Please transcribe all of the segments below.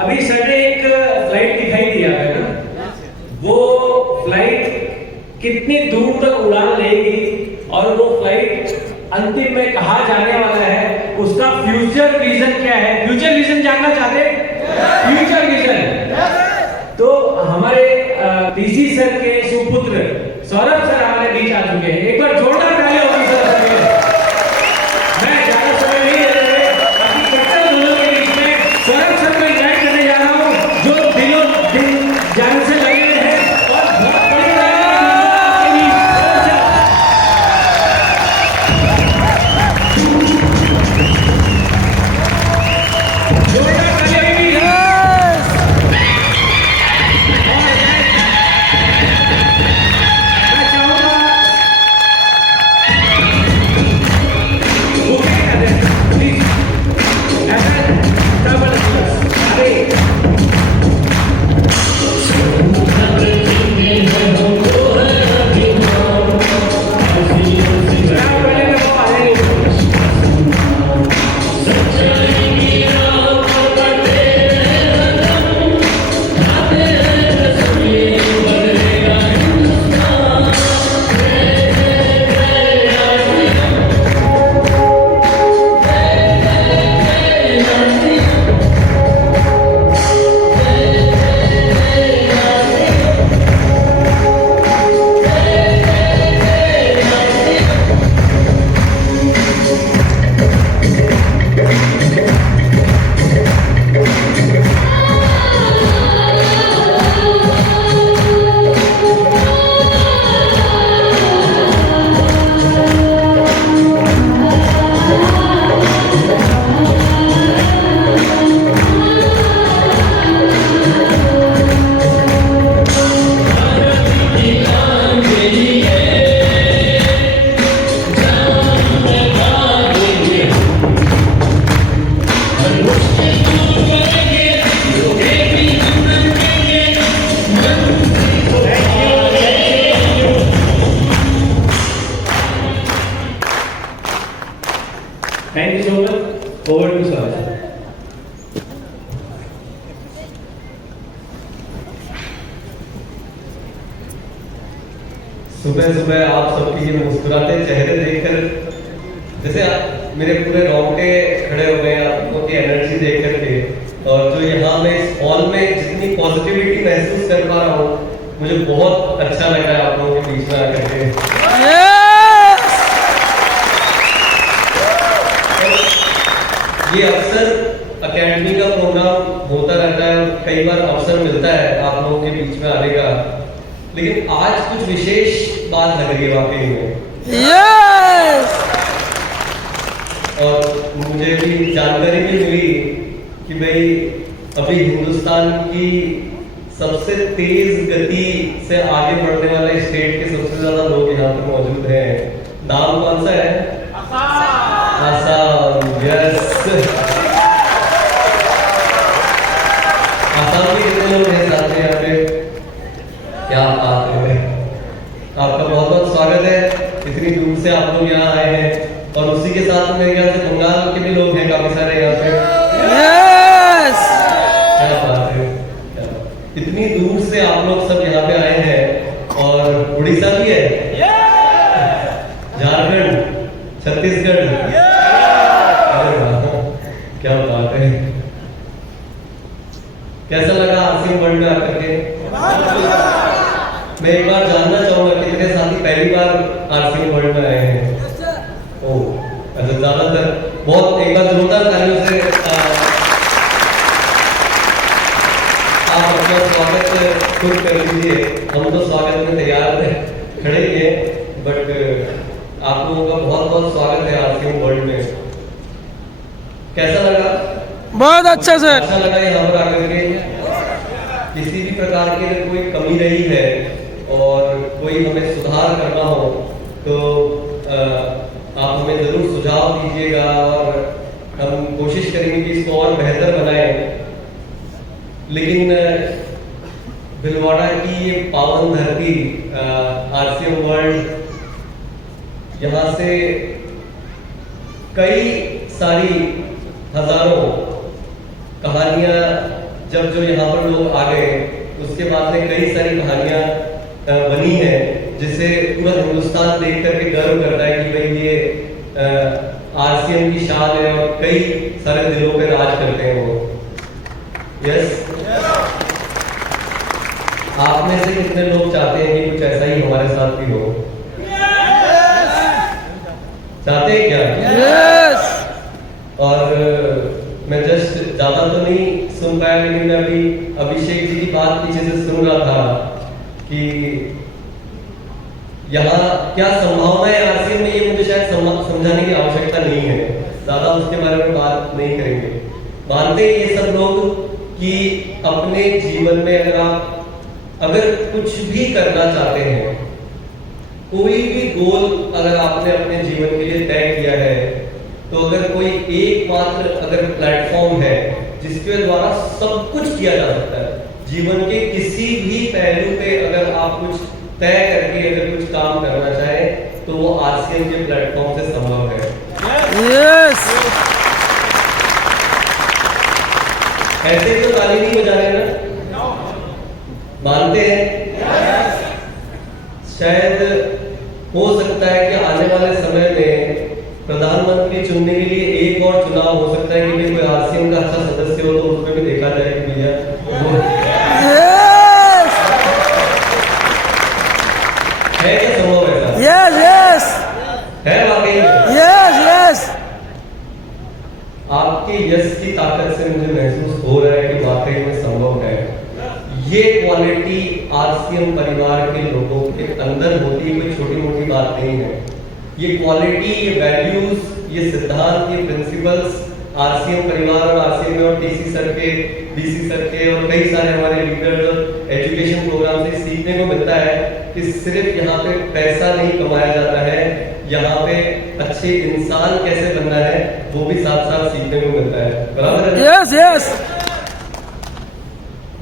अभी सर एक फ्लाइट दिखाई दिया है ना, वो फ्लाइट कितनी दूर तक उड़ान लेगी और वो फ्लाइट अंतिम में कहाँ जाने वाला है, उसका फ्यूचर विजन क्या है? फ्यूचर विजन जानना चाहते हैं? फ्यूचर विजन तो हमारे डीसी सर के सुपुत्र सौरभ सर हमारे बीच आ चुके हैं। एक बार जोरदार तालियां होगी सर के लिए। मैं ज्यादा समय नहीं ले रहे, बाकी कट्टर दोनों के बीच में सौरभ सर को इन्वाइट करने जा रहा हूं, जो दिलों दिन जान से लगे हुए हैं और बहुत बड़ी Thank you so much. Over to sir. सुबह सुबह आप सबके ये मुस्कुराते चेहरे देखकर जैसे मेरे पूरे रोंगटे खड़े हो गए आपको की एनर्जी देख करके, और जो यहाँ मैं इस हॉल में जितनी पॉजिटिविटी महसूस कर पा रहा हूँ, मुझे बहुत अच्छा लग रहा है आप लोगों के बीच में आकर के। ये अक्सर एकेडमी का प्रोग्राम होता रहता है, कई बार अवसर मिलता है आप लोगों के बीच में आने का, लेकिन आज कुछ विशेष बात लग रही है वाकई में। और मुझे भी जानकारी भी मिली कि भाई अभी हिंदुस्तान की सबसे तेज गति से आगे बढ़ने वाले स्टेट के सबसे ज्यादा लोग यहाँ पर मौजूद हैं। नाम कौन सा है? आसाम। यस, आसाम के कितने लोग हैं साथ में यहाँ पे? क्या बात है, आपका बहुत बहुत स्वागत है। इतनी दूर से आप लोग यहाँ आए हैं, और उसी के साथ मेरे ख्याल से बंगाल के भी लोग हैं काफी सारे यहाँ पे। क्या बात है, इतनी दूर से आप लोग सब यहाँ पे आए हैं, और उड़ीसा भी है, झारखंड, छत्तीसगढ़, क्या बात है। कैसा लगा आसिम वर्ल्ड में आकर के? मैं एक बार जानना चाहूंगा कितने साथी पहली बार आरसीएम वर्ल्ड में आए हैं? ओह अच्छा, ज्यादातर। बहुत, एक बार जोरदार तालियों से आप अपना स्वागत खुद कर लीजिए। हम तो स्वागत में तैयार थे, खड़े ही हैं, बट आप लोगों का बहुत बहुत स्वागत है आरसीएम वर्ल्ड में। कैसा लगा? बहुत अच्छा सर। अच्छा लगा यहाँ पर आकर के? किसी भी प्रकार की अगर कोई कमी रही है और कोई हमें सुधार करना हो तो आप हमें ज़रूर सुझाव दीजिएगा और हम कोशिश करेंगे कि इसको और बेहतर बनाएं। लेकिन भिलवाड़ा की ये पावन धरती आरसीएम वर्ल्ड, यहाँ से कई सारी हजारों कहानियाँ जब जो यहाँ पर लोग आ गए उसके बाद में कई सारी कहानियाँ बनी हैं जिसे पूरा हिंदुस्तान देख करके गर्व करता है कि भाई ये आरसीएम की शान है और कई सारे दिलों पे राज करते हैं वो। यस, आप में से कितने लोग चाहते हैं कि कुछ ऐसा ही हमारे साथ भी हो? चाहते हैं क्या? यस। और मैं जस्ट ज्यादा तो नहीं सुन पाया, लेकिन मैं अभी अभिषेक जी की बात पीछे से सुन रहा था कि यहाँ क्या संभावना है आरसीएम में, ये मुझे शायद समझाने की आवश्यकता नहीं है, ज्यादा उसके बारे में बात नहीं करेंगे। मानते हैं ये सब लोग कि अपने जीवन में अगर कुछ भी करना चाहते हैं, कोई भी गोल अगर आपने अपने जीवन के लिए तय किया है, तो अगर कोई एकमात्र अगर प्लेटफॉर्म है जिसके द्वारा सब कुछ किया जा सकता है, जीवन के किसी भी पहलू पे अगर आप कुछ तय करके अगर कुछ काम करना चाहें तो वो आरसीएम के प्लेटफॉर्म से संभव है। यस। ऐसे तो ताली नहीं बजा रहे ना? मानते हैं? शायद हो सकता है कि आने वाले समय में प्रधानमंत्री चुनने के लिए एक और चुनाव हो सकता है कि कोई आरसीएम का अच्छा सदस्य हो तो उसमें भी देखा जाए कि भैया है क्या संभव ऐसा? यस यस है वाकई में? Yes yes. आपके यस की ताकत से मुझे महसूस हो रहा है कि वाकई में संभव है। ये क्वालिटी आरसीएम परिवार के लोगों के अंदर होती है, कोई छोटी मोटी बात नहीं है। ये क्वालिटी, ये वैल्यूज, ये सिद्धांत, ये प्रिंसिपल्स आरसीएम परिवार और आरसीएम और टीसी सर के, डीसी सर के और कई सारे हमारे लीडर्स और एजुकेशन प्रोग्राम से सीखने को मिलता है कि सिर्फ यहाँ पे पैसा नहीं कमाया जाता है, यहाँ पे अच्छे इंसान कैसे बनना है वो भी साथ साथ सीखने को मिलता है। बराबर है? Yes yes.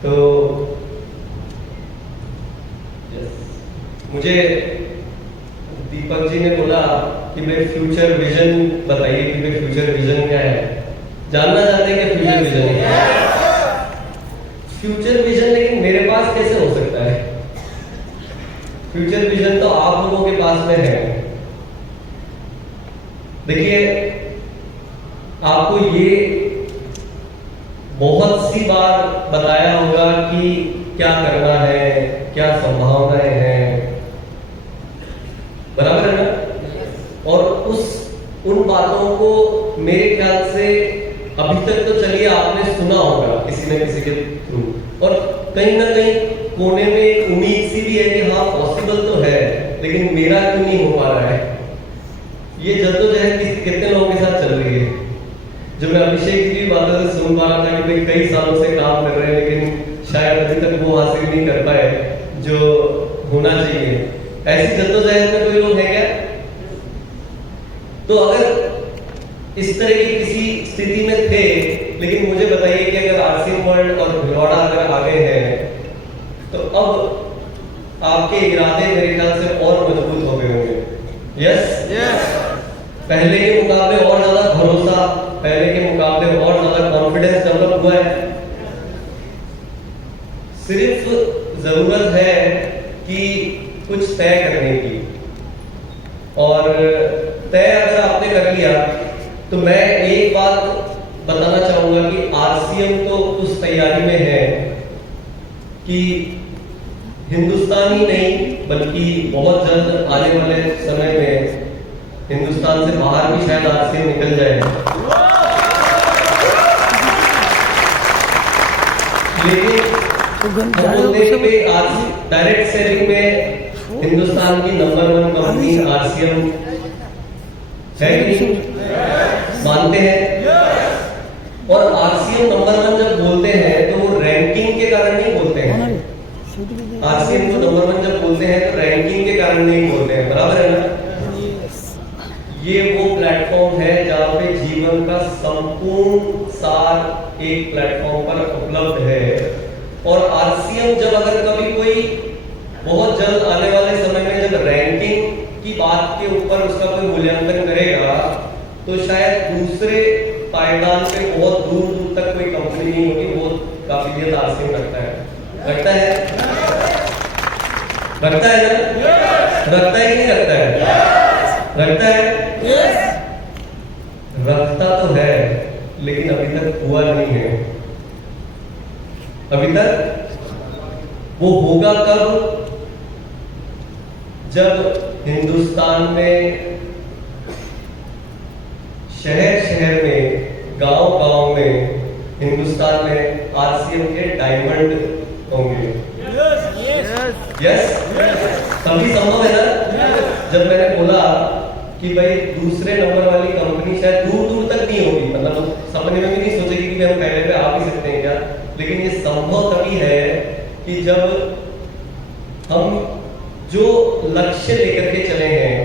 तो मुझे दीपक जी ने बोला कि भाई फ्यूचर विजन बताइए कि भाई फ्यूचर विजन क्या है, जानना चाहते हैं कि फ्यूचर विजन क्या है? फ्यूचर विजन लेकिन मेरे पास कैसे हो सकता है? फ्यूचर विजन तो आप लोगों के पास में है। देखिए, आपको ये बहुत सी बार बताया होगा कि क्या करना है, क्या संभावनाएं हैं, बराबर है ना? और उन बातों को मेरे ख्याल से अभी तक तो चलिए आपने सुना होगा किसी न किसी के थ्रू, और कहीं ना कहीं कोने में एक उम्मीद सी भी है कि हाँ पॉसिबल तो है, लेकिन मेरा क्यों नहीं हो पा रहा है। ये जद्दोजहद कितने लोगों के साथ चल रही है? जो मैं अभिषेक जी की बातों से सुन पा रहा था कि भाई कई सालों से काम कर रहे हैं लेकिन शायद अभी तक वो हासिल नहीं कर पाए जो होना चाहिए। ऐसी जद्दोजहद में कोई लोग है क्या? तो अगर इस तरह की किसी स्थिति में थे, लेकिन मुझे बताइए कि अगर आरसीएम वर्ल्ड और भिलवाड़ा अगर आगे हैं तो अब आपके इरादे मेरे ख्याल से और मजबूत हो गए होंगे। Yes yes. पहले के मुकाबले और ज्यादा भरोसा, पहले के मुकाबले और ज्यादा कॉन्फिडेंस डेवलप हुआ है। सिर्फ जरूरत है कि कुछ तय करने की, और तय अगर आपने कर लिया तो मैं एक बात बताना चाहूंगा कि आरसीएम तो उस तैयारी में है कि हिंदुस्तान ही नहीं बल्कि बहुत जल्द आने वाले समय में हिंदुस्तान से बाहर भी शायद आरसीएम निकल जाए। लेकिन डायरेक्ट सेलिंग में हिंदुस्तान की नंबर 1 कंपनी आरसीएम है कि नहीं? मानते हैं? और आरसीएम नंबर 1 जब बोलते हैं तो वो रैंकिंग के कारण नहीं बोलते हैं। आरसीएम को नंबर 1 जब बोलते हैं तो रैंकिंग के कारण नहीं बोलते हैं, बराबर है ना। ये वो प्लेटफॉर्म है जहाँ पे जीवन का संपूर्ण सार एक प्लेटफॉर्म पर उपलब्ध है। और आरसीएम जब अगर कभी कोई बहुत जल्द आने वाले समय में जब रैंकिंग की बात के ऊपर उसका कोई मूल्यांकन करेगा तो शायद दूसरे पायदान पे बहुत दूर दूर तक कोई कंपनी नहीं होगी, बहुत काबिलियत आरसीएम रखता है। रखता है ना, रखता है कि नहीं रखता है? रखता है, रखता तो है लेकिन अभी तक हुआ नहीं है। अभी तक वो होगा कब? जब हिंदुस्तान में शहर शहर में, गांव गांव में, हिंदुस्तान में आरसीएम के डायमंड होंगे। यस, तभी संभव है ना। जब मैंने बोला कि भाई दूसरे नंबर वाली कंपनी शायद दूर दूर तक नहीं होगी, मतलब सपने में भी नहीं सोचेगी कि हम पहले पे आ भी सकते हैं क्या, लेकिन ये संभव तभी है कि जब हम जो लक्ष्य लेकर के चले हैं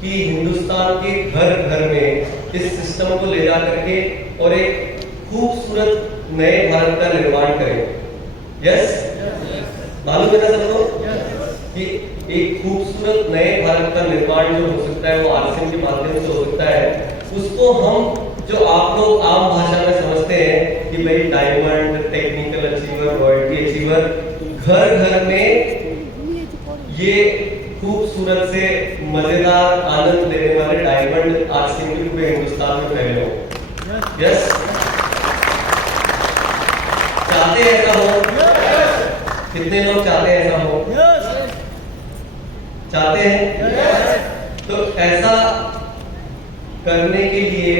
कि हिंदुस्तान के घर घर में इस सिस्टम को ले जा करके और एक खूबसूरत नए भारत का निर्माण करें। यस, मालूम है ना सबको कि एक खूबसूरत नए भारत का निर्माण जो हो सकता है वो आरसीएम के माध्यम से हो सकता है। उसको हम, जो आप लोग आम भाषा में समझते हैं कि भाई diamond, technical achiever, royalty achiever, घर घर में ये खूबसूरत से मजेदार आनंद देने वाले डायमंड आरसीएम के पूरे हिंदुस्तान में फैले हो। यस, चाहते हैं ऐसा हो? कितने लोग चाहते हैं ऐसा हो? चाहते हैं? तो ऐसा करने के लिए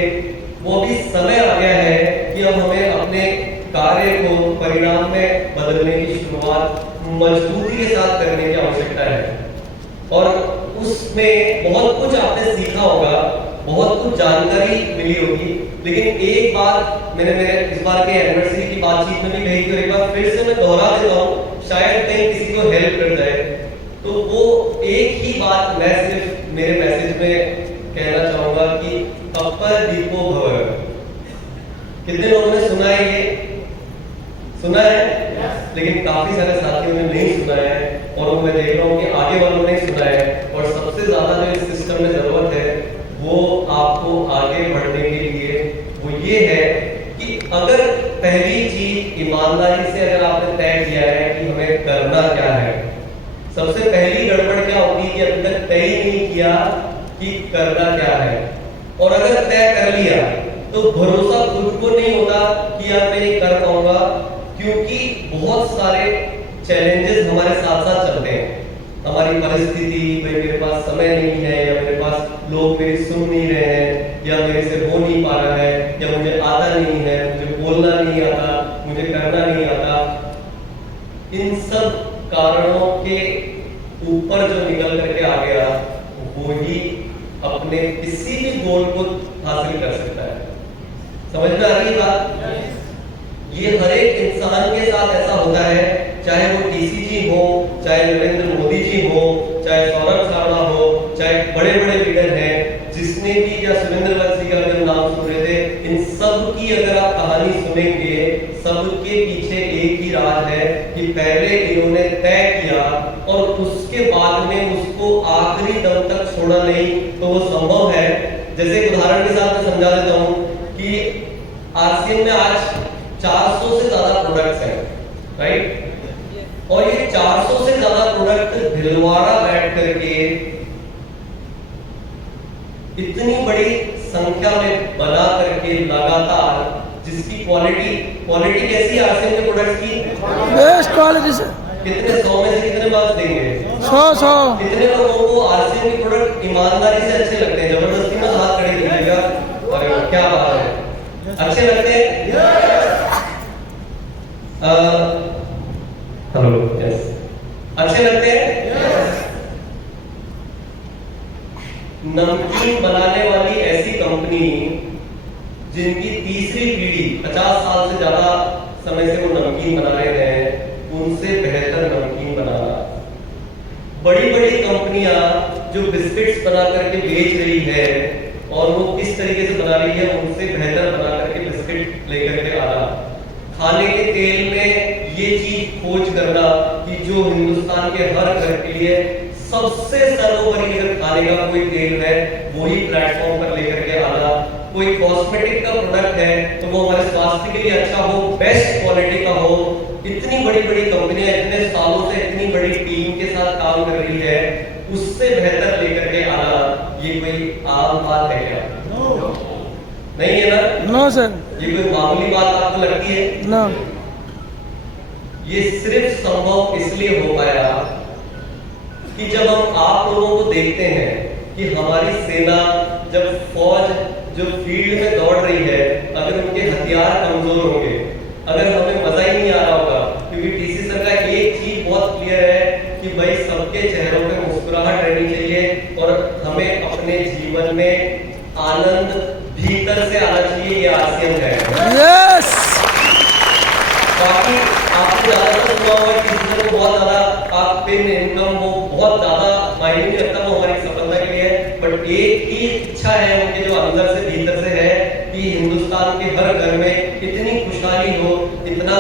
वो भी समय आ गया है कि अब हमें अपने कार्य को परिणाम में बदलने की शुरुआत मजबूती के साथ करने की आवश्यकता है। और उसमें बहुत कुछ आपने सीखा होगा, बहुत कुछ जानकारी मिली होगी, लेकिन एक बात मैंने मेरे इस बार के एनिवर्सरी की बातचीत में भी कही, तो एक बार फिर से मैं दोहरा देता हूँ, शायद कहीं किसी को हेल्प कर जाए। तो वो एक ही बात मैं सिर्फ मेरे मैसेज में कहना चाहूंगा कि अपर दीपो भव। कितने लोगों ने सुना है? ये सुना है? लेकिन काफी सारे साथियों ने नहीं सुना है, और वो मैं देख रहा हूँ कि आगे वालों ने सुना है। और सबसे ज्यादा जो इस सिस्टम में जरूरत है वो आपको आगे बढ़ने के लिए वो ये है कि अगर पहली चीज ईमानदारी से अगर आपने तय किया है कि हमें करना क्या है, सबसे पहली गड़बड़ क्या होती है कि अभी तक तय ही नहीं किया कि करना क्या है। और अगर तय कर लिया तो भरोसा खुद को नहीं होता कि यार मैं ये कर पाऊंगा, क्योंकि बहुत सारे चैलेंजेस हमारे साथ साथ चलते हैं। हमारी परिस्थिति, भाई मेरे पास समय नहीं है, या मेरे पास लोग मेरी सुन नहीं रहे हैं, या मेरे से हो नहीं पा रहा है, या मुझे आता नहीं है, मुझे बोलना नहीं आता, मुझे करना नहीं आता। इन सब कारणों के ऊपर जो निकल करके आ गया वो ही अपने किसी भी गोल को हासिल कर सकता है। समझ में आ रही बात? ये हर एक इंसान के साथ ऐसा होता है, चाहे वो टीसीजी हो, चाहे नरेंद्र मोदी जी हो, चाहे सौरभ शर्मा हो, चाहे बड़े बड़े लीडर हैं, जिसने भी, या सुरेंद्र बंसी का जब नाम सुन रहे थे, इन सब की अगर आप कहानी सुनेंगे, सबके पीछे एक ही राज है कि पहले इन्होंने तय किया और उसके बाद में उसको आखिरी दम तक छोड़ा नहीं, तो वो संभव है। जैसे उदाहरण के साथ मैं समझा देता हूं कि आरसीएम में आज 400 से ज्यादा प्रोडक्ट्स हैं, राइट? और ये 400 से ज्यादा प्रोडक्ट भिलवाड़ा बैठ करके इतनी बड़ी संख्या में बना करके लगातार, जिसकी क्वालिटी कैसी है आरसीएम के प्रोडक्ट्स की? बेस्ट क्वालिटी से। कितने 100 में से कितने मार्क्स देंगे? 100। कितने लोगों को आरसीएम के प्रोडक्ट ईमानदारी से अच्छे लगते हैं? जबरदस्ती में हाथ खड़े कीजिएगा। अरे क्या बात है, अच्छे लगते हैं? हेलो, यस, अच्छे लगते हैं? नमकीन बनाने वाली ऐसी कंपनी जिन जिनकी तीसरी पीढ़ी 50 साल से ज्यादा समय से वो नमकीन बना रहे हैं, उनसे बेहतर नमकीन बनाना। बड़ी बड़ी कंपनियां जो बिस्किट्स बना करके बेच रही है और वो किस तरीके से बना रही है, उनसे बेहतर बना करके बिस्किट लेकर के आना। खाने के तेल में ये चीज खोज करना कि जो हिंदुस्तान के हर घर के लिए सबसे सर्वोपरि अगर खाने का कोई तेल है, वही प्लेटफॉर्म पर लेकर के आना। कोई कॉस्मेटिक का प्रोडक्ट है तो वो हमारे स्वास्थ्य के लिए अच्छा हो, बेस्ट क्वालिटी का हो। इतनी बड़ी बड़ी कंपनियां इतने सालों से इतनी बड़ी टीम के साथ काम कर रही है, उससे बेहतर लेकर के आना, ये कोई आम बात है क्या? नहीं है ना? नो सर, ये कोई मामूली बात आपको लगती है? नो। ये सिर्फ संभव इसलिए हो पाया कि जब हम आप लोगों को देखते हैं कि हमारी सेना, जब फौज जो फील्ड में दौड़ रही है, अगर उनके हथियार कमजोर होंगे, अगर हमें मजा ही नहीं आ रहा होगा, क्योंकि टीसी सर का एक चीज बहुत क्लियर है कि भाई सबके चेहरों पे मुस्कुराहट रहनी चाहिए और हमें अपने जीवन में आनंद भीतर से आना चाहिए। ये आरसीएम है। यस। बाकी आपको ज्यादातर सुना होगा कि किसी को बहुत ज्यादा आप पे इनकम वो बहुत ज्यादा मायने नहीं रखता, वो हमारी सफलता के लिए है। बट एक ही इच्छा है उनके जो अंदर से भीतर से है कि हिंदुस्तान के हर घर में इतनी खुशहाली हो, इतना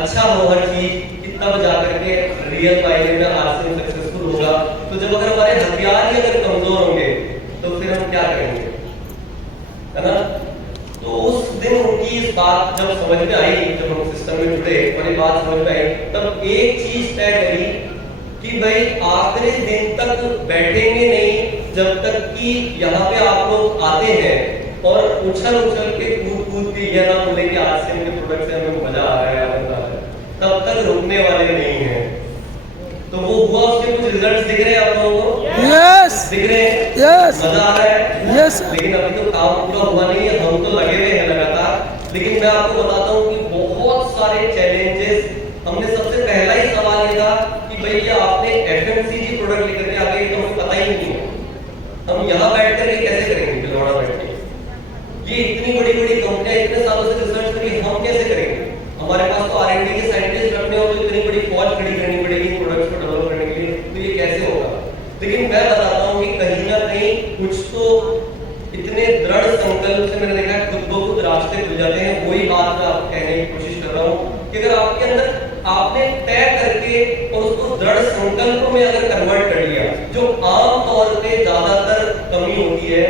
अच्छा हो हर चीज, कि तब जाकर के रियल मायने में आरसीएम सक्सेसफुल होगा। तो जब अगर हमारे हथियार ही अगर कमजोर होंगे तो फिर हम क्या करेंगे, है ना? तो उस दिन उनकी इस बात जब समझ में आई, जब हम सिस्टम में जुड़े और ये बात समझ में आई, तब एक चीज तय करी कि भाई आखिरी दिन तक बैठेंगे नहीं जब तक कि यहाँ पे आप लोग आते हैं और उछल उछल के कूद कूद के यह ना बोले कि आरसीएम के प्रोडक्ट से हमें मजा आ रहा है, आनंद आ रहा है, तब तक रुकने वाले नहीं हैं। तो वो हुआ, उसके कुछ रिजल्ट्स दिख रहे हैं आप लोगों को? यस। दिख रहे हैं? यस। मजा आ रहा है? यस। लेकिन अभी तो काम पूरा हुआ नहीं है, हम तो लगे हुए हैं लगातार। लेकिन मैं आपको बताता हूँ कि बहुत सारे चैलेंजेस, हमने सबसे पहला ही सवाल ये था कि भैया आपने एफएमसीजी प्रोडक्ट लेकर के आ गए, तो हमें पता ही नहीं है, हम यहाँ बैठ कर कैसे करेंगे? खिलौना बैठ के ये इतनी बड़ी बड़ी कंपनियां इतने सालों से रिसर्च करेंगी, हम कैसे करेंगे? हमारे पास तो आरएनडी के साइंटिस्ट रखने हो तो इतनी बड़ी फौज खड़ी करनी पड़ेगी प्रोडक्ट्स को डेवलप करने के लिए, तो ये कैसे होगा? लेकिन मैं बताता हूँ कि कहीं ना कहीं कुछ तो इतने दृढ़ संकल्प से मैंने देखा है खुद ब खुद रास्ते खुल जाते हैं। वही बात मैं आपको कहने की कोशिश कर रहा हूँ कि अगर आपके अंदर आपने तय करके और उसको दृढ़ संकल्प में अगर कन्वर्ट कर लिया, जो आम तौर पे ज्यादातर कमी होती है,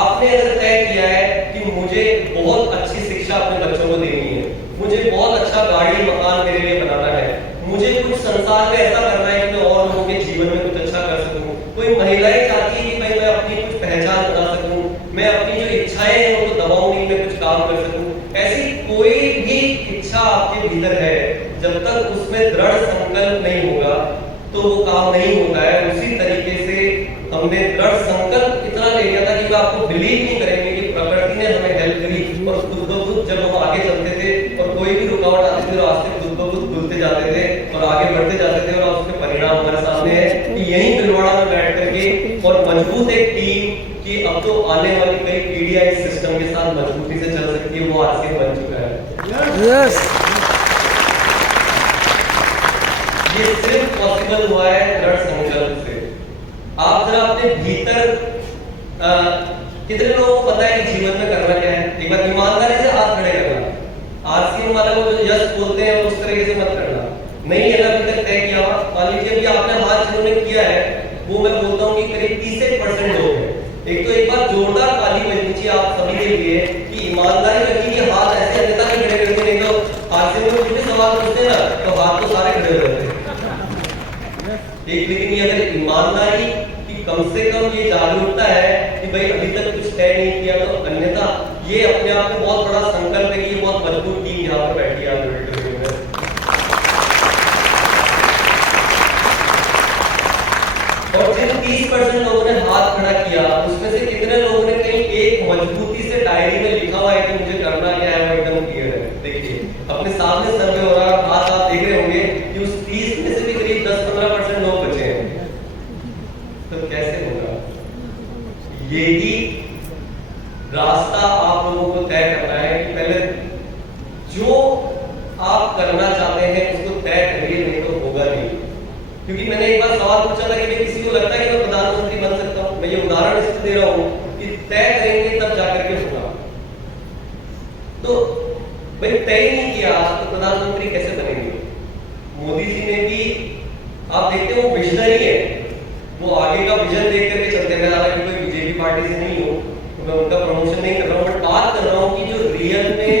आपने अगर तय किया है कि मुझे बहुत अच्छी शिक्षा अपने बच्चों को देनी है, मुझे बहुत अच्छा गाड़ी मकान मेरे लिए बनाना है, मुझे कुछ संसार में ऐसा करना है कि मैं और लोगों के जीवन में कुछ अच्छा कर सकूं। कोई महिलाएं चाहती है कि भाई मैं अपनी कुछ पहचान बना सकूं, मैं अपनी जो इच्छाएं हैं उनको दबाऊं नहीं, मैं कुछ काम कर सकूं। ऐसी कोई भी इच्छा आपके भीतर है, जब तक उसमें दृढ़ संकल्प नहीं होगा तो वो काम नहीं होता है। उसी तरीके से हमने दृढ़ संकल्प इतना ले लिया था कि मैं आपको बिलीव नहीं करेंगे कि प्रकृति ने हमें हेल्प करी और खुद ब खुद जब हम आगे चलते थे और कोई भी रुकावट आती थी, रास्ते खुद ब खुद खुलते जाते थे और आगे बढ़ते जाते थे। और उसके परिणाम हमारे सामने है कि यही भीलवाड़ा में बैठ करके और मजबूत एक टीम कि अब तो आने वाली कई पीढ़ियां इस सिस्टम के साथ मजबूती से चल सकती है, वो आरसीएम बन चुका है। यस। ये सिर्फ पॉसिबल हुआ है दृढ़ संकल्प से। आप जरा अपने भीतर कितने लोगों को पता है कि जीवन में करना क्या है? एक बार ईमानदारी से हाथ खड़े करना। आरसीएम वाले को जो यस बोलते हैं उस तरीके से मत करना। नहीं है ना अभी तक तय किया हुआ, मान लीजिए अभी आपने हाथ जिन्होंने किया है, वो मैं बोलता हूँ कि करीब 30% लोग हैं। एक बार जोरदार ताली बजनी चाहिए आप सभी के लिए कि ईमानदारी रखिए, हाथ ऐसे अन्यथा नहीं खड़े करते, नहीं तो आरसीएम में कुछ भी सवाल पूछते ना तो हाथ तो सारे खड़े हो जाते हैं। लेकिन ये अगर ईमानदारी की कम से कम ये जागरूकता है कि भाई अभी तक कुछ तय नहीं किया, तो अन्यथा ये अपने आप में बहुत बड़ा संकल्प है कि ये बहुत मजबूत टीम यहाँ पर बैठी है। और जिन 30% लोगों ने हाथ खड़ा किया, उसमें से कितने लोगों ने कहीं एक मजबूती से डायरी में लिखा हुआ है कि मुझे करना क्या है, वो एकदम क्लियर है। देखिए अपने सामने सर्वे हो रहा है, हाथ आप देख रहे होंगे कि उस 30 में से भी करीब 10-15% लोग बचे हैं। तो कैसे होगा? यही रास्ता आप लोगों को तय करना है क्योंकि मैंने एक बार सवाल पूछा था कि भाई किसी को लगता है कि मैं प्रधानमंत्री बन सकता हूँ? मैं ये उदाहरण इसलिए दे रहा हूँ कि तय करेंगे तब जाकर के होगा। तो भाई तय नहीं किया तो प्रधानमंत्री कैसे बनेंगे? मोदी जी ने भी, आप देखते हो, वो विजनरी है, वो आगे का विजन देख करके चलते हैं। हालांकि कोई बीजेपी पार्टी से नहीं हो तो मैं उनका प्रमोशन नहीं कर रहा हूँ, बट बात कर रहा हूँ कि जो रियल में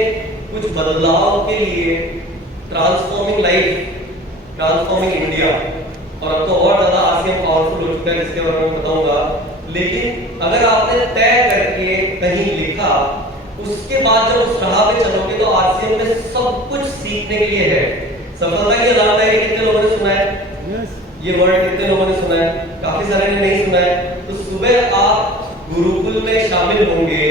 कुछ बदलाव के लिए ट्रांसफॉर्मिंग लाइफ, ट्रांसफॉर्मिंग इंडिया, और अब तो और ज्यादा आरसीएम पावरफुल हो चुका है जिसके बारे में बताऊंगा। लेकिन अगर आपने तय करके कहीं लिखा, उसके बाद जब उस राह पे चलोगे तो आरसीएम में सब कुछ सीखने के लिए है। सफलता की अलामत कितने लोगों ने सुना है? ये वर्ड कितने लोगों ने सुना है? काफी सारे ने नहीं सुना है। तो सुबह आप गुरुकुल में शामिल होंगे,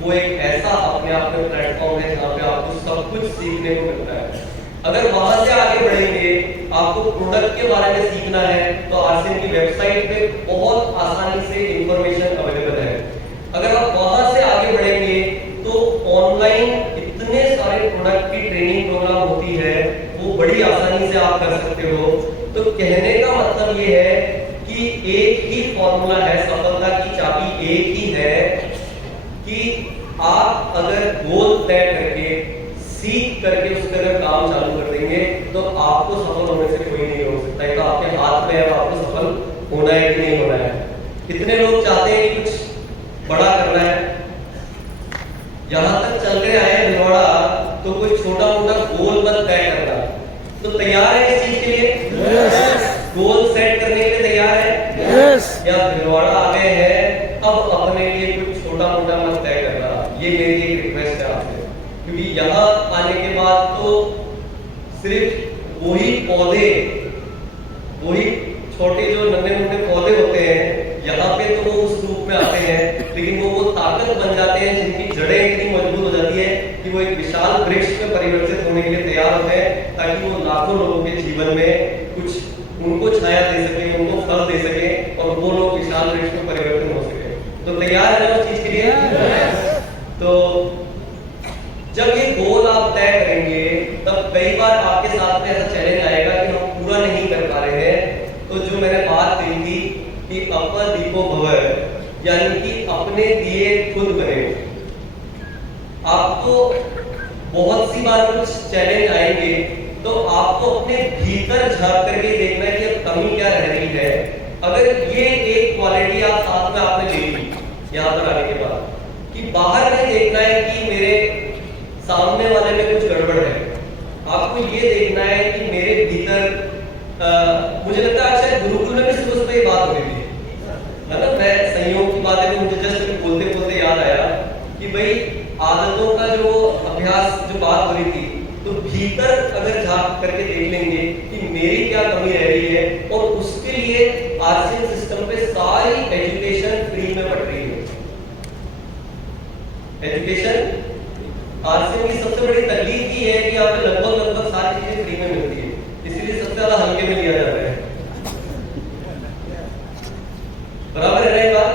वो एक ऐसा अपने आप में प्लेटफॉर्म है जहाँ पे आपको सब कुछ सीखने को मिलता है। अगर वहां से आगे बढ़ेंगे, आपको प्रोडक्ट के बारे में सीखना है तो आरसीएम की वेबसाइट पे बहुत आसानी से इंफॉर्मेशन अवेलेबल है। अगर आप वहां से आगे बढ़ेंगे तो ऑनलाइन इतने सारे प्रोडक्ट की ट्रेनिंग प्रोग्राम होती है, वो बड़ी आसानी से आप कर सकते हो। तो कहने का मतलब ये है कि एक ही फॉर्मूला है, सफलता की चाबी एक ही है कि आप अगर गोल तय करके सीख करके उस पर काम चालू कर देंगे तो आपको सफल होने से कोई नहीं रोक सकता है। तो आपके हाथ में है आपको सफल होना है कि नहीं होना है। कितने लोग चाहते हैं कि कुछ बड़ा करना है, यहां तक चल रहे आए भिलवाड़ा तो कोई छोटा मोटा गोल बस तय करना, तो तैयार है इस चीज के लिए? गोल सेट करने के लिए तैयार है? या भिलवाड़ा आ गए हैं अब अपने लिए कुछ छोटा मोटा मत तय करना? ये मेरी एक रिक्वेस्ट है आपसे, क्योंकि यहाँ आने के बाद तो सिर्फ वही पौधे, वही छोटे जो नन्हे मुन्ने पौधे होते हैं, यहाँ पे तो वो उस रूप में आते हैं, लेकिन वो ताकत बन जाते हैं जिनकी जड़ें इतनी मजबूत हो जाती है कि वो एक विशाल वृक्ष में परिवर्तित होने के लिए तैयार होते हैं, ताकि वो लाखों लोगों के जीवन में कुछ उनको छाया दे सके, उनको फल दे सके और वो लोग विशाल वृक्ष में परिवर्तित हो सके। तो तैयार है उस चीज के लिए? तो जब ये गोल आप तय करेंगे तब कई बार आपके साथ में ऐसा चैलेंज आएगा कि हम पूरा नहीं कर पा रहे हैं। तो जो मैंने बात कही थी कि अपदीपो भव, यानी कि अपने दिए खुद बने। आपको बहुत सी बार कुछ चैलेंज आएंगे तो आपको अपने भीतर झांक करके देखना है कि कमी क्या रह रही है। अगर ये एक क्वालिटी आप साथ में आपने ले ली यहाँ पर आने के बाद, कि बाहर नहीं देखना है कि मेरे सामने वाले में कुछ गड़बड़ है, आपको ये देखना है कि मेरे भीतर मुझे लगता है अच्छा गुरुकुल में भी सुबह सुबह ये बात हो रही थी, मतलब मैं संयोग की बात है तो मुझे जस्ट बोलते बोलते याद आया कि भाई आदतों का जो अभ्यास जो बात हो रही थी, तो भीतर अगर झांक करके देख लेंगे कि मेरी क्या कमी रह रही है, और उसके लिए आरसीएम सिस्टम पे सारी एजुकेशन फ्री में पड़ रही है। एजुकेशन आरसीएम की सबसे बड़ी तकलीफ ये है कि यहाँ पे लगभग सारी चीजें फ्री में मिलती है, इसलिए सबसे ज्यादा हल्के में लिया जाता है। बराबर है ना बात?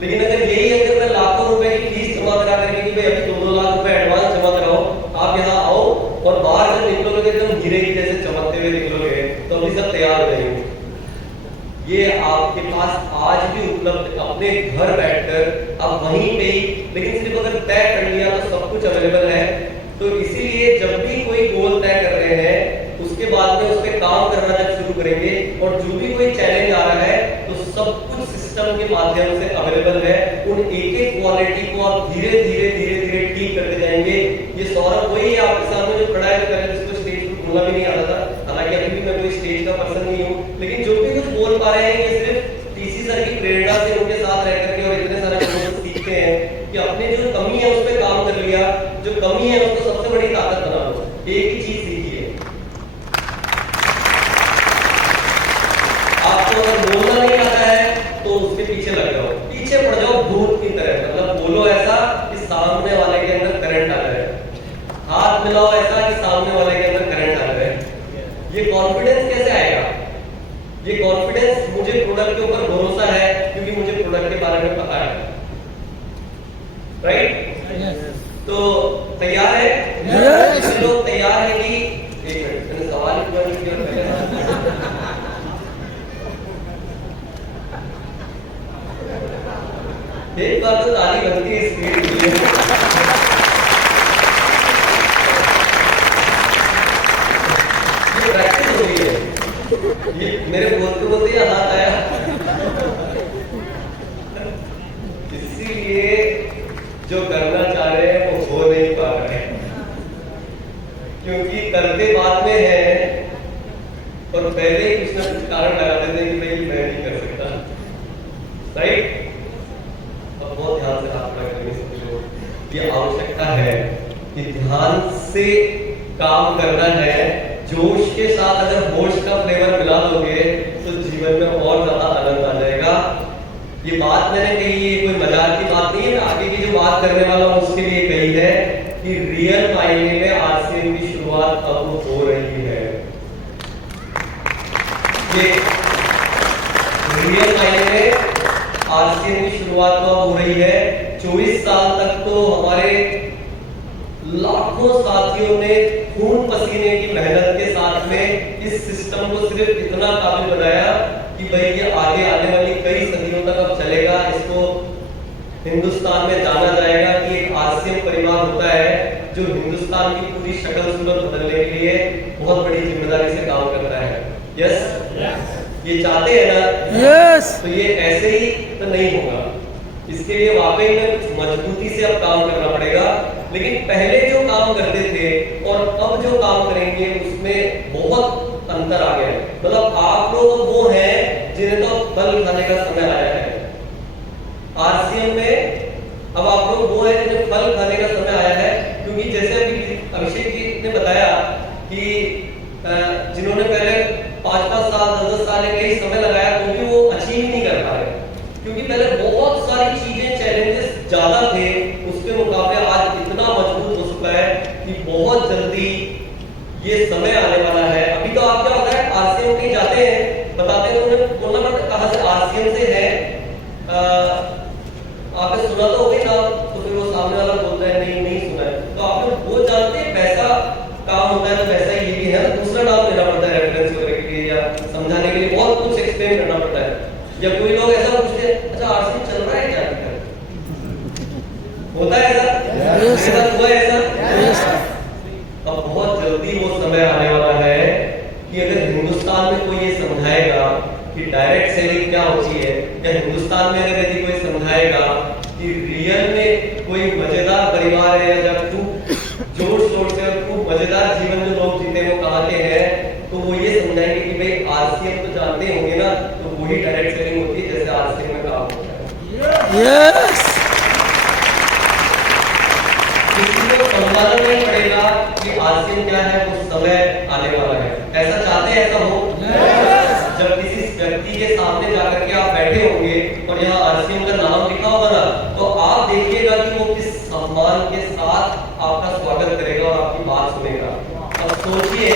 लेकिन अगर यही है कि मैं लाखों रुपए की फीस जमा करा करके कि भाई अभी 2-2 लाख रुपए एडवांस जमा कराओ, आप यहाँ आओ और बाहर जब निकलोगे एकदम हीरे की जैसे चमकते हुए निकलोगे तो अभी सब तैयार हो जाएंगे। ये आपके पास आज भी उपलब्ध, अपने घर बैठकर आप वहीं पे ही, लेकिन सिर्फ अगर तय कर लिया तो सब कुछ अवेलेबल है। तो इसीलिए जब भी कोई गोल तय कर रहे हैं उसके बाद में उस पर काम करना जब शुरू करेंगे और जो भी कोई चैलेंज आ रहा है तो सब कुछ सिस्टम के माध्यम से अवेलेबल है। उन एक एक क्वालिटी को आप धीरे धीरे ठीक करते जाएंगे। ये सौरभ वही है आपके सामने जो खड़ा है, जो पहले जिसको स्टेज पर बोलना भी नहीं आता था, हालांकि अभी भी मैं कोई स्टेज का पर्सन नहीं हूँ, लेकिन जो भी कुछ बोल पा रहे हैं ये सिर्फ टीसी सर की प्रेरणा से उनके साथ रह करके और इतने सारे लोग सीखते हैं कि अपने जो कमी है उस पर काम कर लिया, जो कमी है उसको सबसे बड़ी ताकत बना लो। एक ही चीज सीखिए, आपको अगर बोलना नहीं आता है तो उसके पीछे लग जाओ, पीछे पड़ जाओ भूत की तरह, मतलब बोलो ऐसा कि सामने वाले के अंदर करंट आ जाए, हाथ मिलाओ ऐसा कि सामने वाले के अंदर करंट आ जाए। ये कॉन्फिडेंस कैसे आएगा? ये कॉन्फिडेंस, मुझे प्रोडक्ट के ऊपर भरोसा है क्योंकि मुझे प्रोडक्ट के बारे में पता है, राइट? तो तैयार है? लोग तैयार है कि एक मिनट, मैंने सवाल किया एक बार तो ताली बनती है इस खेल के लिए। ये प्रैक्टिस हो गई है, ये मेरे बोलते बोलते ये हाथ आया। इसीलिए जो करना चाह रहे हैं वो हो नहीं पा रहे हैं, क्योंकि करते बाद में है और पहले ही कुछ ना कुछ कारण लगा देते हैं कि भाई मैं नहीं कर सकता, राइट? अब बहुत ध्यान से हाथ लगा करेंगे सब लोग। ये आवश्यकता है कि ध्यान से काम करना है। जोश के साथ अगर होश का फ्लेवर मिला दोगे तो जीवन में और ज्यादा आनंद आ जाएगा। ये बात मैंने कही है, कोई मजाक की बात नहीं है। आगे की जो बात करने वाला हूं उसके लिए कही है कि रियल मायने में आरसीएम की शुरुआत अब हो रही है। ये रियल मायने में आरसीएम की शुरुआत तो हो रही है। 24 साल तक तो हमारे लाखों साथियों ने खून पसीने की मेहनत के साथ में इस सिस्टम को सिर्फ इतना काबिल बनाया कि भाई ये आगे आने वाली कई सदियों तक अब चलेगा। इसको हिंदुस्तान में जाना जाएगा कि एक आरसीएम परिवार होता है जो हिंदुस्तान की पूरी शक्ल सूरत बदलने के लिए बहुत बड़ी जिम्मेदारी से काम करता है। यस, ये चाहते हैं ना? यस। तो ये ऐसे ही तो नहीं होगा, इसके लिए वाकई में कुछ मजबूती से अब काम करना पड़ेगा। लेकिन पहले जो काम करते थे और अब जो काम करेंगे उसमें बहुत अंतर आ गया है। मतलब आप लोग वो हैं जिन्हें तो फल खाने का समय आया है। आरसीएम में अब आप लोग वो हैं जिन्हें फल खाने का समय आया है, क्योंकि जैसे अभी अभिषेक जी ने बताया कि जिन्होंने पहले 5-5 साल 10-10 साल कई समय लगाया क्योंकि वो अचीव ही नहीं कर पा रहे, क्योंकि पहले बहुत सारी चीजें चैलेंजेस ज्यादा थे, उसके मुकाबले आज इतना मजबूत हो चुका है कि बहुत जल्दी ये समय आने वाला है। अभी तो आप क्या होता है, आरसीएम कहीं जाते हैं, बताते हैं उन्हें बोलना पड़ता कहां से, आरसीएम से है, आपने सुना तो होगा ना, तो फिर वो सामने वाला बोलता है नहीं नहीं सुना है, तो आपने वो जानते हैं पैसा काम होता है तो पैसा ये भी है ना, दूसरा नाम लेना पड़ता है रेफरेंस वगैरह के लिए या समझाने के लिए बहुत कुछ एक्सप्लेन करना पड़ता है। या कोई लोग ऐसा पूछते हैं अच्छा आरसीएम चल रहा है क्या अभी तक, होता है ऐसा? Yes, sir. हुआ है ऐसा? Yes, sir. अब बहुत जल्दी वो समय आने वाला है कि अगर हिंदुस्तान में कोई ये समझाएगा कि डायरेक्ट सेलिंग क्या होती है, या हिंदुस्तान में अगर यदि कोई समझाएगा कि रियल में कोई मजेदार परिवार है, या जब खूब जोर शोर से और खूब मजेदार जीवन जो लोग जीते वो कहाँ के हैं, तो वो ये समझाएंगे कि भाई आरसीएम तो जानते होंगे ना, तो वही डायरेक्ट सेलिंग होती है जैसे आरसीएम में काम होता है। यस। किसी को समझाना नहीं पड़ेगा कि आरसीएम क्या है, वो समय आने वाला है। ऐसा चाहते हैं ऐसा हो? जब किसी व्यक्ति के सामने जाकर के आप बैठे होंगे और यहाँ आरसीएम का नाम लिखा होगा ना, तो आप देखिएगा कि वो किस सम्मान के साथ आपका स्वागत करेगा और आपकी बात सुनेगा। अब सोचिए,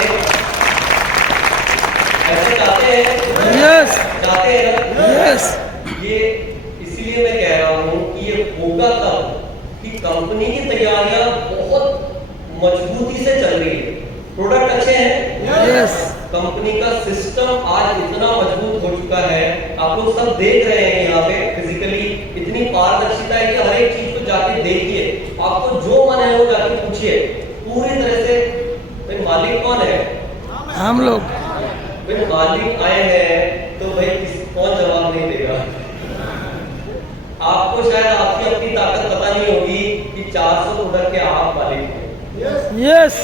ऐसा चाहते हैं? यस। चाहते हैं ना? यस। ये इसीलिए मैं कह रहा हूँ कि ये होगा तब कि कंपनी की तैयारियां बहुत मजबूती से चल रही है, प्रोडक्ट अच्छे हैं, यस। कंपनी का सिस्टम आज इतना मजबूत हो चुका है, आप लोग सब देख रहे हैं यहाँ पे फिजिकली इतनी पारदर्शिता है कि हर एक चीज को जाके देखिए, आपको जो मन है वो जाके पूछिए पूरी तरह से। भाई मालिक कौन है? हम लोग। भाई मालिक आए हैं तो भाई कौन जवाब नहीं देगा? आपको शायद आपकी अपनी ताकत पता नहीं होगी कि 400 प्रोडक्ट के आप मालिक हैं। यस।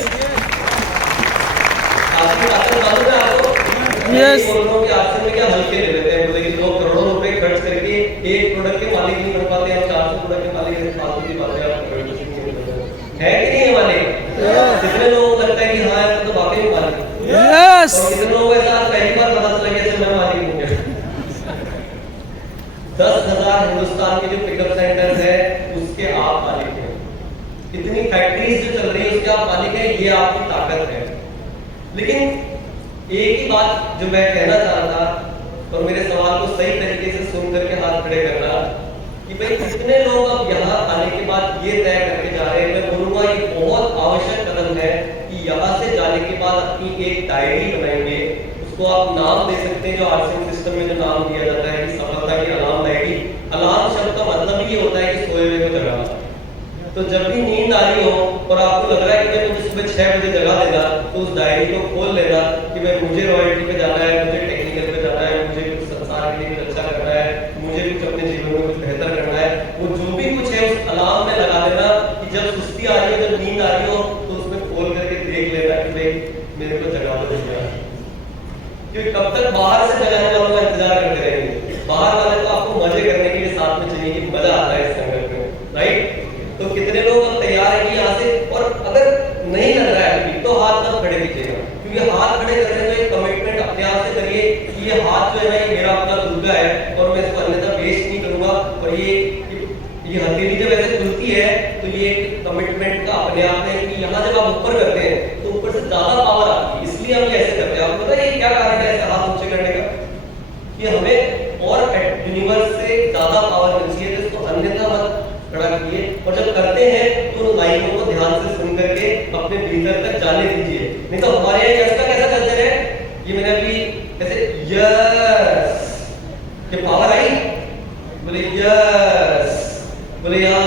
आपकी ताकत मालूम है आपको? Yes. बोल कि आरसीएम में क्या हल्के ले लेते हैं, बोले कि 2 करोड़ रुपए खर्च करके एक प्रोडक्ट के मालिक नहीं बन पाते, हम 400 प्रोडक्ट के मालिक हैं, फालतू की बातें आप है कि नहीं है मालिक? कितने लोगों को लगता है कि हाँ तो वाकई में मालिक, यस। और कितने लोगों को ऐसा पहली बार पता चला कि मैं मालिक हूँ क्या? 10,000 हिंदुस्तान के जो पिकअप सेंटर्स है उसके आप मालिक हैं, इतनी फैक्ट्रीज जो चल रही है उसके आप मालिक हैं, ये आपकी ताकत है। लेकिन एक ही बात जो मैं कहना चाह रहा था, और मेरे सवाल को सही तरीके से सुन करके हाथ खड़े करना, कि भाई कितने लोग अब यहाँ आने के बाद ये तय करके जा रहे हैं, मैं बोलूंगा ये बहुत आवश्यक कदम है कि यहाँ से जाने के बाद अपनी एक डायरी बनाएंगे, उसको आप नाम दे सकते हैं जो आरसीएम सिस्टम में जो नाम दिया जाता है कि सफलता की अलार्म डायरी। अलार्म शब्द का मतलब मतलब ये होता है कि सोए हुए को जगाना। तो जब भी नींद आ रही हो और आपको लग रहा है कि मुझे सुबह 6 बजे जगा देगा, तो उस डायरी को खोल लेना कि मैं मुझे रॉयल्टी पे जाना है, मुझे टेक्निकल पे जाना है, मुझे कुछ संसार के लिए कुछ अच्छा करना है, मुझे कुछ अपने जीवन में कुछ बेहतर करना है। वो जो भी कुछ है उस अलार्म में लगा देना कि जब सुस्ती आ रही हो, जब नींद आ रही हो, तो उसमें खोल करके देख लेना कि भाई मेरे को जगा दो भैया। क्योंकि कब तक बाहर से जगाने वालों का इंतजार करते रहेंगे, बाहर वाले तो आपको मजे करने के लिए साथ में चाहिए कि मजा आता है इस संगत में, राइट? तो कितने लोग तैयार है कि यहाँ से, और अगर नहीं लग रहा है अभी तो हाथ मत खड़े कीजिएगा, क्योंकि हाथ खड़े करने में एक कमिटमेंट अपने आप से करिए कि ये हाथ जो है ना ये मेरा अपना दुर्गा है और मैं इसको अन्यथा वेस्ट नहीं करूंगा। और ये हथेली जब ऐसे खुलती है तो ये कमिटमेंट का अपने आप है कि यहाँ जब आप ऊपर करते हैं तो ऊपर से ज्यादा पावर आती है, इसलिए हम ऐसे करते हैं। आपको पता है ये क्या कारण है ऐसे हाथ ऊंचे करने का? कि हमें और यूनिवर्स से ज्यादा पावर मिलती है, तो इसको अन्यथा मत खड़ा कीजिए। और जब करते हैं तो उन लाइनों को ध्यान से सुन करके अपने भीतर तक जाने दीजिए। नहीं तो हमारे यहाँ यस का कैसा कल्चर है, ये मैंने अभी ऐसे यस के पावर आई, बोले यस, बोले यहाँ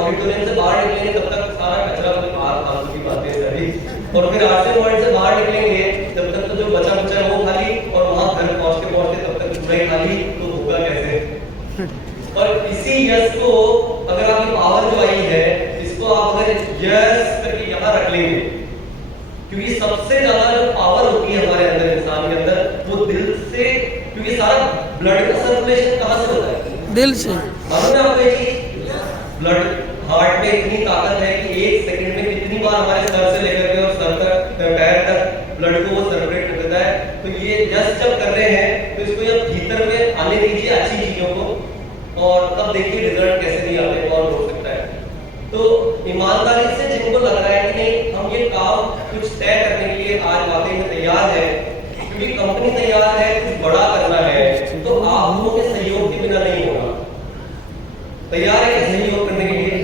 ऑडिटोरियम से बाहर निकलेंगे तब तक सारा कचरा बोले बाहर फालतू की बातें सारी, और फिर आरसी पॉइंट से बाहर निकलेंगे तब तक तो जो बचा है वो खाली, और वहां घर पहुंचते तब तक पूरा खाली, तो होगा कैसे? और इसी यस को अगर आपकी पावर जो आई है इसको आप अगर यस करके यहाँ रख लेंगे, क्योंकि सबसे ज्यादा जो पावर होती है हमारे अंदर, इंसान के अंदर, वो दिल से, क्योंकि सारा ब्लड का सर्कुलेशन कहाँ से होता है? दिल से। मालूम है आपको ये? ब्लड हार्ट में इतनी ताकत है कि 1 सेकंड में कितनी बार हमारे सर से लेकर के और सर तक पैर तक ब्लड को वो सर्कुलेट कर देता है। तो ये यस जब कर रहे हैं तो इसको जब भीतर में आने दीजिए अच्छी चीजों को, और तब देखिए रिजल्ट कैसे नहीं आते, कौन रोक सकता है। तो ईमानदारी से जिनको लग रहा है कि नहीं हम ये काम कुछ तय करने के लिए आज वाकई में तैयार है, क्योंकि कंपनी तैयार है, कुछ बड़ा करना है, तो आप लोगों के सहयोग के बिना नहीं होगा। तैयार है सहयोग करने के लिए?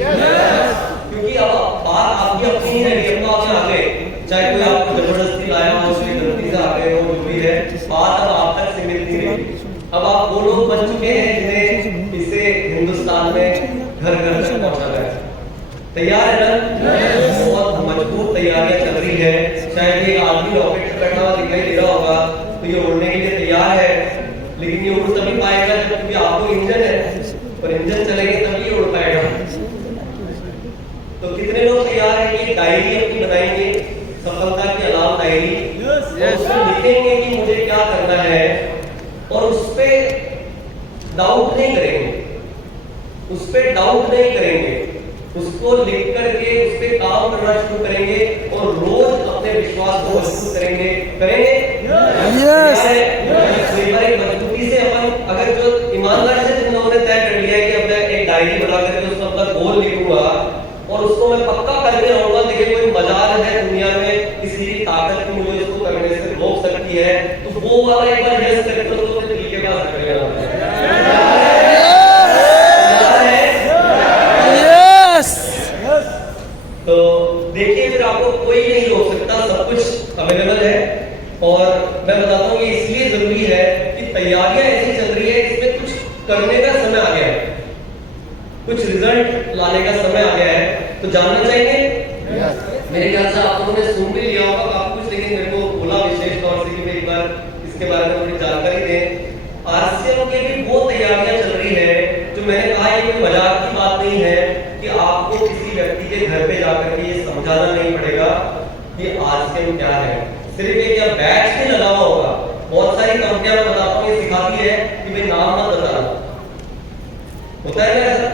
क्योंकि अब बात आपकी अपनी ही रहेगी, अब तो आप आ गए, चाहे कोई आपको जबरदस्ती लाया हो, उसकी गलती से आ गए हो, जो भी है, बात अब आप तक सीमित नहीं रहेगी। अब आप वो लोग बन चुके हैं जिन्हें इसे हिंदुस्तान में घर घर तक पहुंचाना है। तैयार है ना? बहुत मजबूत तैयारियां चल रही है। शायद ये आदमी रॉकेट पे बैठा हुआ दिखाई दे रहा होगा तो ये उड़ने के लिए तैयार है, लेकिन ये उड़ तभी पाएगा जब, क्योंकि आपको इंजन है और इंजन चलेंगे तभी उड़ पाएगा। तो कितने लोग तैयार हैं कि डायरी अपनी बनाएंगे, सफलता की अलार्म डायरी, उसमें लिखेंगे कि मुझे क्या करना है और उस पे डाउट नहीं करेंगे, उस पे डाउट नहीं करेंगे, उसको लिख करके उस पे काम करना शुरू करेंगे और रोज अपने विश्वास को मजबूत करेंगे। यस। एक मजबूती से अपन, अगर जो ईमानदारी से जिन लोगों ने तय कर लिया है कि अब मैं एक डायरी बना करके उसमें अपना गोल लिखूंगा और उसको मैं पक्का करके रहूंगा, देखिए कोई मजाल है दुनिया में किसी की ताकत की मुझे इसको करने से रोक सकती है, तो वो वाला एक बार यस करके तो दिल के पास कर लेना। तो देखिए फिर आपको कोई नहीं रोक सकता, सब कुछ अवेलेबल है। और मैं बताता हूँ ये इसलिए जरूरी है कि तैयारियां ऐसी चल रही है, इसमें कुछ करने का समय आ गया है, कुछ रिजल्ट लाने का समय आ गया है। तो जानना चाहिए, मेरे ख्याल से आप लोगों ने सुन भी लिया होगा काफी कुछ, लेकिन मेरे को बोला विशेष तौर से कि मैं एक बार इसके बारे में थोड़ी जानकारी दें। आरसीएम की भी वो तैयारियां चल रही है जो मैंने कहा ये कोई मजाक की बात नहीं है कि आपको किसी व्यक्ति के घर पे जाकर के ये समझाना नहीं पड़ेगा कि आरसीएम क्या है। सिर्फ एक या बैच भी लगा हुआ होगा, बहुत सारी कंपनियां मैं बताता हूँ ये सिखाती है कि भाई नाम मत बताना, होता है ना ऐसा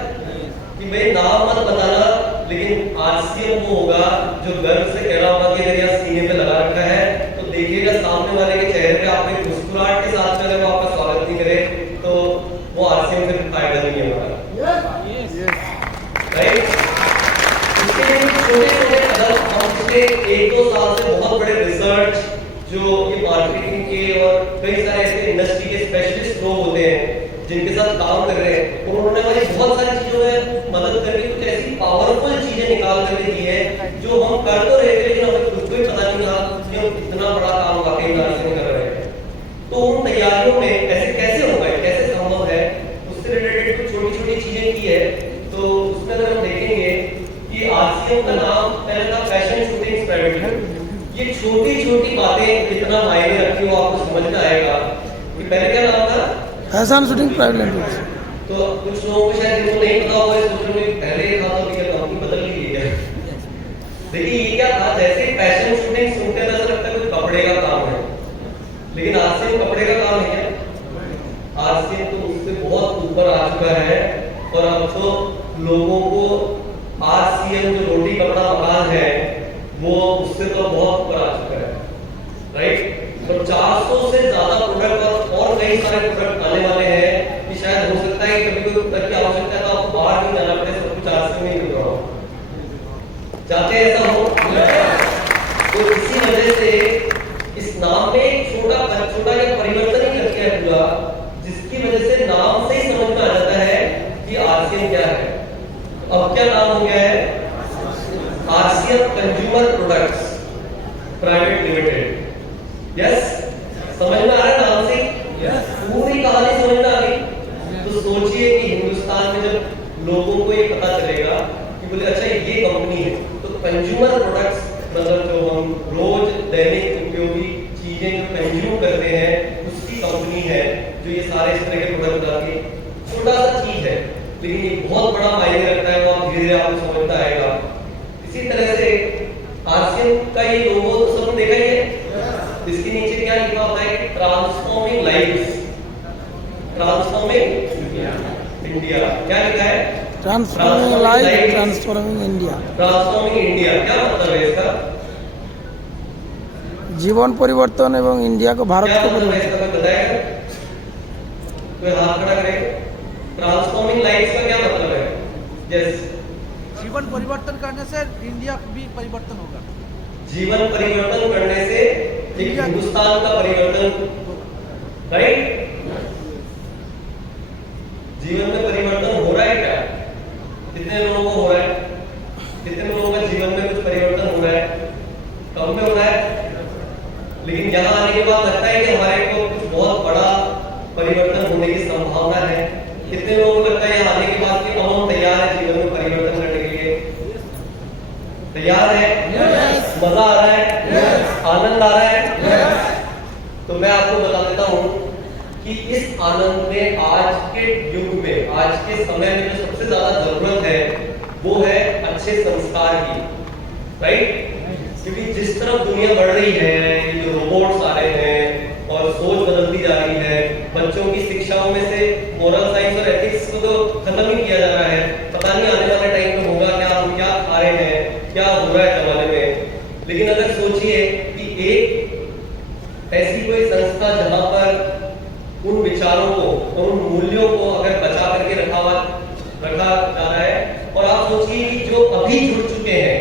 कि भाई नाम मत बताना, लेकिन आरसीएम वो होगा जो गर्व से कह रहा होगा कि अगर यहाँ सीने पे लगा रखा है तो देखिएगा सामने वाले के चेहरे पे आप एक मुस्कुराहट के साथ में अगर वो आपका स्वागत नहीं करे तो वो आरसीएम से फायदा नहीं है हमारा, राइट? इसके लिए छोटे-छोटे कदम हम पिछले 1-2 साल से बहुत बड़े रिसर्च जो ये मार्केटिंग के और कई सारे ऐसे इंडस्ट्री के स्पेशलिस्ट लोग होते हैं जिनके साथ काम कर रहे हैं, उन्होंने हमारी बहुत सारी चीजों में मदद करके कुछ ऐसी पावरफुल चीजें निकाल करके दी है जो हम कर तो रहे थे लेकिन हमें खुद को ही पता नहीं था कि हम इतना बड़ा काम वाकई में कर रहे हैं। तो उन तैयारियों में ऐसे कैसे होगा, कैसे संभव है, उससे रिलेटेड कुछ छोटी-छोटी चीजें की है आरसीएम का नाम पहले था फैशन शूटिंग्स प्राइवेट लिमिटेड। ये छोटी छोटी बातें कितना मायने रखती हो आपको समझ में आएगा कि पहले क्या नाम था, फैशन शूटिंग प्राइवेट लिमिटेड। तो कुछ लोगों को शायद इनको नहीं पता होगा, सोच रहे होंगे पहले ये था तो क्या कंपनी बदल गई है। देखिए ये क्या था, जैसे फैशन शूटिंग सुनते हैं ऐसा लगता है कुछ कपड़े का काम है, लेकिन आरसीएम कपड़े का काम है क्या? आरसीएम तो उससे बहुत ऊपर आ चुका है और अब तो लोगों को आरसीएम जो रोटी कपड़ा मकान है वो उससे तो बहुत ऊपर आ चुका है, राइट। तो 400 से ज्यादा प्रोडक्ट और कई सारे प्रोडक्ट आने वाले हैं कि शायद हो सकता है कभी कोई प्रोडक्ट की आवश्यकता है तो आपको बाहर नहीं जाना पड़े, सब कुछ आरसीएम में ही मिल रहा हो। चाहते हैं ऐसा हो? तो इसी वजह से इस नाम में एक छोटा या परिवर्तन ही कर दिया है पूरा, जिसकी वजह से नाम से ही समझ में आ जाता है कि आरसीएम क्या है। अब क्या नाम हो गया है? RCM consumer products private limited. Yes, समझ में आ रहा है नाम से? पूरी कहानी समझ में आ गई। तो सोचिए कि हिंदुस्तान में जब लोगों को ये पता चलेगा कि बोले अच्छा ये कंपनी है, तो कंज्यूमर प्रोडक्ट्स मतलब जो हम रोज दैनिक उपयोगी चीजें जो कंज्यूम करते हैं उसकी कंपनी है जो ये सारे इस तरह के प्रोडक्ट बनाती है। छोटा सा चीज है लेकिन ये बहुत बड़ा मायने रखता है, वो धीरे धीरे आपको समझता आएगा। इसी तरह से आरसीएम का ये लोगो तो सबने देखा ही है, इसके नीचे क्या लिखा होता है कि ट्रांसफॉर्मिंग लाइव्स, ट्रांसफॉर्मिंग इंडिया। क्या लिखा है? Transforming life, transforming India. Transforming India क्या मतलब है इसका? जीवन परिवर्तन एवं इंडिया को भारत क्या को मतलब है परिवर्तन। इसका, कोई बताएगा? कोई हाथ खड़ा करेगा? ट्रांसफॉर्मिंग लाइव्स का क्या मतलब है? यस, जीवन परिवर्तन करने से इंडिया भी परिवर्तन होगा। जीवन परिवर्तन करने से एक हिंदुस्तान का परिवर्तन, राइट। जीवन में परिवर्तन हो रहा है क्या? कितने लोगों को हो रहा है? कितने लोगों का जीवन में कुछ परिवर्तन हो रहा है? कम में हो रहा है, लेकिन यहाँ आने के बाद लगता है कि हमारे को कुछ बहुत बड़ा परिवर्तन होने की संभावना है। कितने लोगों को लगता है यहाँ आने के बाद कि हम तैयार है जीवन में परिवर्तन करने के लिए? तैयार है? मजा आ रहा है? आनंद आ रहा है? तो मैं आपको बता देता हूँ कि इस आनंद में आज के युग में, आज के समय में जो सबसे ज्यादा जरूरत है वो है अच्छे संस्कार की, राइट। क्योंकि जिस तरफ दुनिया बढ़ रही है, ये जो रोबोट्स आ रहे हैं और सोच बदलती जा रही है, बच्चों की शिक्षाओं में से मोरल साइंस और एथिक्स को तो खत्म ही किया जा रहा है। पता नहीं आने वाले टाइम में होगा क्या, हम क्या खा रहे हैं, क्या हो रहा है जमाने में। लेकिन अगर सोचिए कि एक ऐसी कोई संस्था जहां पर उन विचारों को और उन मूल्यों को अगर बचा करके रखा जा रहा है, और आप सोचिए कि जो अभी जुड़ चुके हैं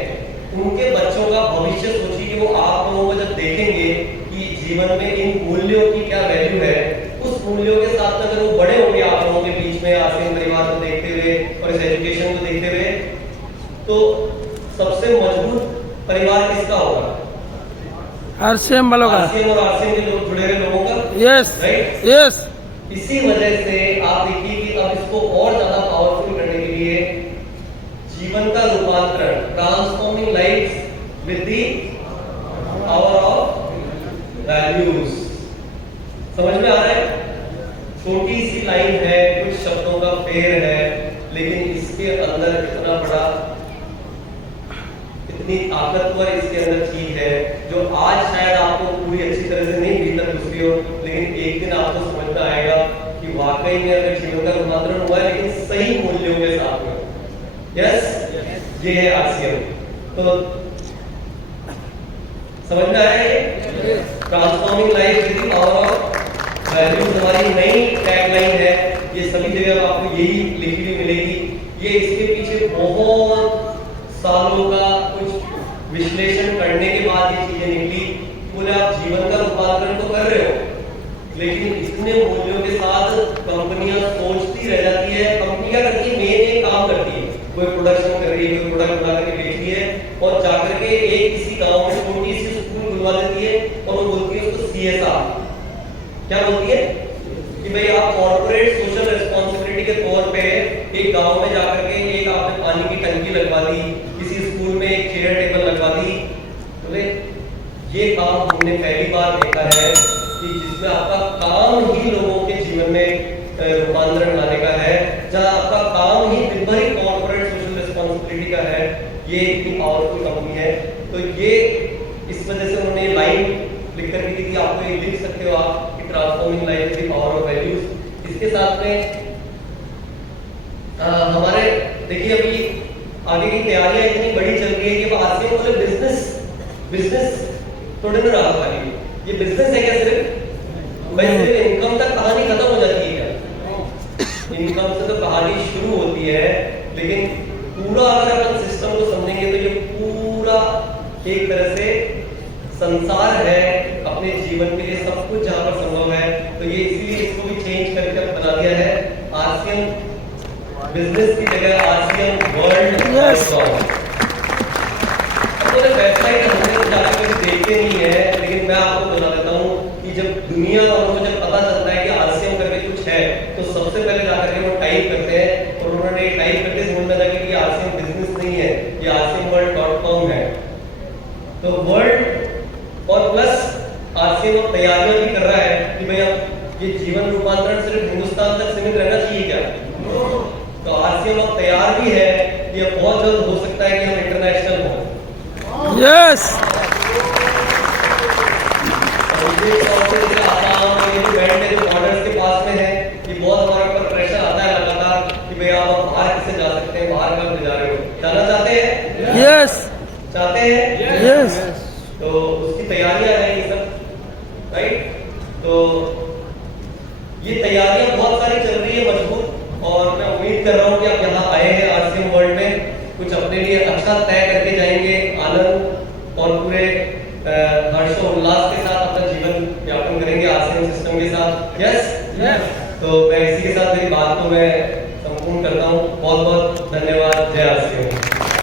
उनके बच्चों का भविष्य सोचिए कि वो आप लोगों को जब देखेंगे कि जीवन में इन मूल्यों की क्या वैल्यू है, उस मूल्यों के साथ अगर वो बड़े होंगे आप लोगों के बीच में आरसीएम परिवार को देखते हुए और इस एजुकेशन को देखते हुए, तो सबसे मजबूत परिवार किसका होगा? आरसीएम वालों का। आरसीएम और आरसीएम के लोग जुड़े हुए लोगों का। Yes, right, yes. इसी वजह से आप देखिए कि अब इसको और ज्यादा पावरफुल करने के लिए जीवन का रूपांतरण, transforming life with the power of values. समझ में आ रहा है? छोटी सी लाइन है, कुछ शब्दों का फेर है, लेकिन इसके अंदर इतना बड़ा, इतनी ताकतवर इसके अंदर चीज है जो आज शायद आपको पूरी अच्छी तरह से नहीं भीतर घुसती हो, लेकिन एक दिन आपको समझ में आएगा कि वाकई में अगर जीवन का रूपांतरण हुआ है, लेकिन सही मूल्यों के साथ में। यस, ये है आरसीएम। तो समझ में आया ये? Transforming life with the power of values हमारी नई टैगलाइन है। ये सभी जगह आपको यही लिखी हुई मिलेगी। ये इसके पीछे बहुत सालों का कुछ विश्लेषण करने के बाद ये चीजें निकली। बोले आप जीवन का रूपांतरण तो कर रहे हो, लेकिन इतने मूल्यों के साथ कंपनियां सोचती रह जाती है। कंपनी क्या करती है? मेन एक काम करती है, कोई प्रोडक्शन कर रही है, कोई प्रोडक्ट बना करके बेच रही है, और जाकर के एक किसी गांव में छोटी सी स्कूल खुलवा देती है और वो बोलती है उसको सीएसआर। क्या बोलती है? कि भाई आप कॉर्पोरेट सोशल रिस्पांसिबिलिटी के तौर पे एक गांव में जाकर के एक आपने पानी की टंकी लगवा दी, किसी स्कूल में एक चेयर टेबल लगवा दी, बोले ये काम हमने पहली बार देखा है कि जिसमें आपका काम ही लोगों के जीवन में रूपांतरण लाने का है, जहाँ आपका काम ही दिन भर ही कॉर्पोरेट सोशल रिस्पॉन्सिबिलिटी का है। ये इतनी पावरफुल कंपनी है। तो ये इस वजह से उन्होंने ये लाइन लिख कर दी थी, आपको ये लिख सकते हो आप कि transforming life with the power of values. इसके साथ में हमारे देखिए अभी आगे की तैयारियां इतनी बड़ी चल रही है कि अब आरसीएम बोले बिजनेस थोड़े ना रहा खाली, ये बिजनेस है क्या सिर्फ? भाई सिर्फ इनकम तक कहानी खत्म हो जाती है क्या? इनकम से तो कहानी शुरू होती है, लेकिन पूरा अगर अपन सिस्टम को समझेंगे तो ये पूरा एक तरह से संसार है अपने जीवन के लिए, सब कुछ जहां पर संभव है। तो ये इसीलिए इसको भी चेंज करके बना दिया है आरसीएम बिजनेस की जगह आरसीएम वर्ल्ड। वेबसाइट हमने तो जाकर देखते नहीं है, लेकिन मैं आपको बता देता हूँ कि जब दुनिया वालों को जब पता चलता है कि आरसीएम करके कुछ है, तो सबसे पहले जाकर के वो टाइप करते हैं, और उन्होंने टाइप करके समझ में लगा कि आरसीएम बिजनेस नहीं है, ये rcmworld.com है। तो वर्ल्ड और प्लस आरसीएम अब तैयारियां भी कर रहा है कि भैया ये जीवन रूपांतरण सिर्फ हिंदुस्तान तक सीमित रहना चाहिए क्या? तो आरसीएम अब तैयार भी है, ये बहुत जल्द हो सकता है कि हम इंटरनेशनल हो। यस बॉर्डर्स के पास में है, ये बहुत हमारे ऊपर प्रेशर आता है लगातार कि भैया आप बाहर कैसे जा सकते हैं, बाहर कब जा रहे हो, जाना चाहते हैं? यस चाहते हैं? यस तो उसकी तैयारियां हैं ये सब, राइट? तो ये तैयारियां बहुत सारी चल रही है मजबूत, और मैं उम्मीद कर रहा हूँ कि आप यहाँ आए हैं आरसीएम वर्ल्ड में, कुछ अपने लिए अच्छा तय करके जाएंगे, आनंद और पूरे हर्षोल्लास के साथ अपना जीवन यापन करेंगे आरसीएम सिस्टम के साथ। यस, तो मैं इसी के साथ मेरी बात को मैं संपूर्ण करता हूँ। बहुत बहुत धन्यवाद। जय आरसीएम।